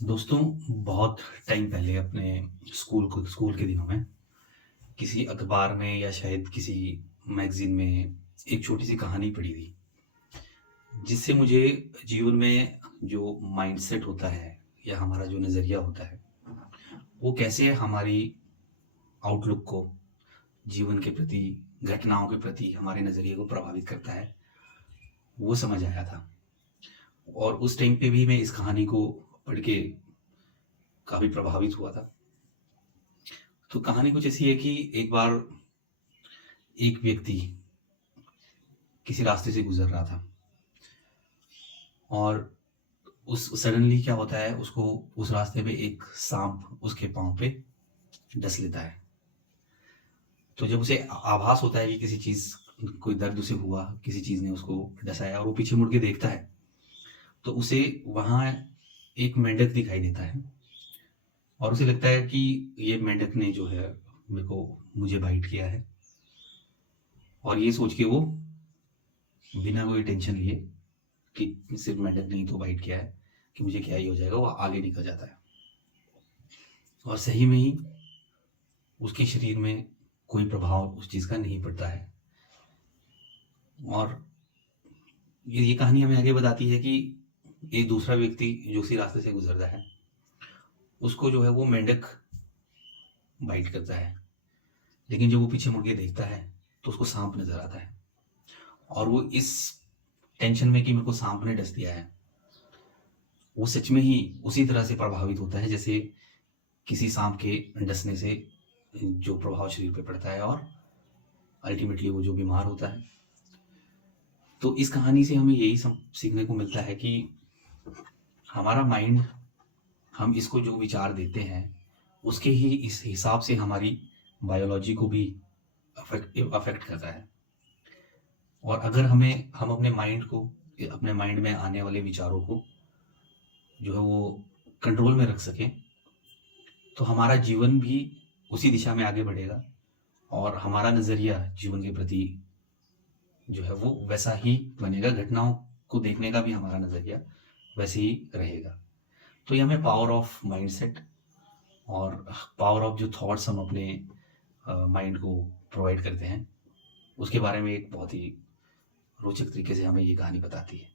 दोस्तों, बहुत टाइम पहले अपने स्कूल के दिनों में किसी अखबार में या शायद किसी मैगज़ीन में एक छोटी-सी कहानी पढ़ी थी, जिससे मुझे जीवन में जो माइंडसेट होता है या हमारा जो नज़रिया होता है, वो कैसे हमारी आउटलुक को, जीवन के प्रति, घटनाओं के प्रति हमारे नज़रिए को प्रभावित करता है, वो समझ आया था। और उस टाइम पे भी मैं इस कहानी को पढ़ के काफ़ी प्रभावित हुआ था। तो कहानी कुछ ऐसी है कि एक बार एक व्यक्ति किसी रास्ते से गुज़र रहा था और उस सडनली क्या होता है, उसको उस रास्ते में एक साँप उसके पाँव पे डस लेता है। तो जब उसे आभास होता है कि किसी चीज़ कोई दर्द उसे हुआ, किसी चीज़ ने उसको डसाया और वो पीछे मुड़ के देखता है, तो उसे वहाँ एक मेंढक दिखाई देता है और उसे लगता है कि ये मेंढक ने जो है मुझे बाइट किया है। और ये सोच के वो बिना कोई टेंशन लिए कि सिर्फ़ मेंढक ने ही तो बाइट किया है, कि मुझे क्या ही हो जाएगा, वो आगे निकल जाता है। और सही में ही उसके शरीर में कोई प्रभाव उस चीज़ का नहीं पड़ता है। और ये कहानी हमें आगे बताती है कि एक दूसरा व्यक्ति जो उसी रास्ते से गुज़र रहा है, उसको जो है वो मेंढक बाइट करता है। लेकिन जब वो पीछे मुड़ के देखता है, तो उसको साँप नज़र आता है और वो इस टेंशन में कि मेरे को साँप ने डस दिया है, वो सच में ही उसी तरह से प्रभावित होता है जैसे किसी साँप के डसने से जो प्रभाव शरीर पे पड़ता है और अल्टीमेटली वो जो बीमार होता है। तो इस कहानी से हमें यही सीखने को मिलता है कि हमारा माइंड, हम इसको जो विचार देते हैं, उसके ही इस हिसाब से हमारी बायोलॉजी को भी अफेक्ट करता है। और अगर हम अपने माइंड को, अपने माइंड में आने वाले विचारों को जो है वो कंट्रोल में रख सकें, तो हमारा जीवन भी उसी दिशा में आगे बढ़ेगा और हमारा नज़रिया जीवन के प्रति जो है वो वैसा ही बनेगा, घटनाओं को देखने का भी हमारा नज़रिया वैसे ही रहेगा। तो ये हमें पावर ऑफ माइंडसेट और पावर ऑफ जो थॉट्स हम अपने माइंड को प्रोवाइड करते हैं, उसके बारे में एक बहुत ही रोचक तरीके से हमें ये कहानी बताती है।